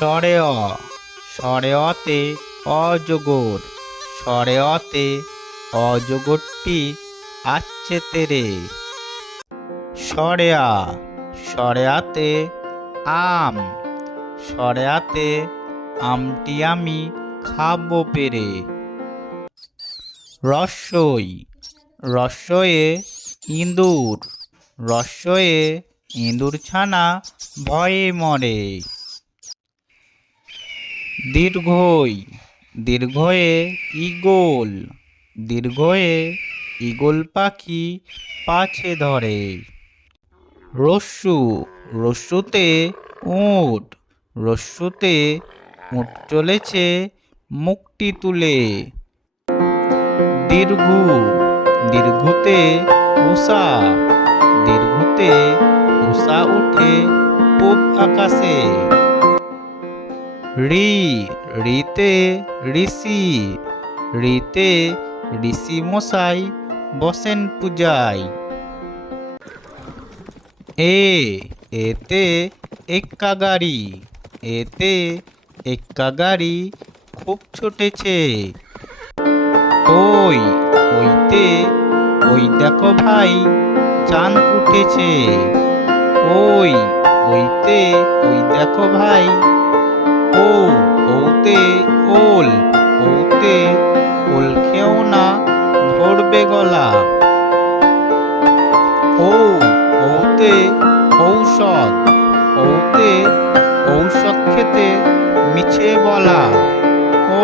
সরে অ সরে অতে অজগর সরে অতে অজগরটি আসছে তেরে। সরেয়া, সরেয়াতে আম, সরেয়াতে আমটি আমি খাব পেরে। রস্যই রস্যয়ে ইঁদুর রস্যয়ে ইঁদুর ছানা ভয়ে মরে। দীর্ঘই, দীর্ঘয়ে ইগল দীর্ঘয়ে ইগল পাখি পাছে ধরে। রস্যু, রস্যুতে উট রস্যুতে উট চলেছে মুখটি তুলে। দীর্ঘ, দীর্ঘতে উষা দীর্ঘতে উষা উঠে পূব আকাশে। রি, রিতে ঋষি রিতে ঋষি মশাই বসেন পূজায়। এ, এতে এক্কা গাড়ি এতে এক্কা গাড়ি খুব ছুটেছে। ওই, ওইতে, ওই দেখো ভাই, চাঁদ উঠেছে। ওই, ওইতে, ওই দেখো ভাই ও, ওতে ওল ওতে ওল খেও না, ধরবে গলা। ও, ওতে ঔষধ ওতে ঔষধ খেতে মিছে বলা। ও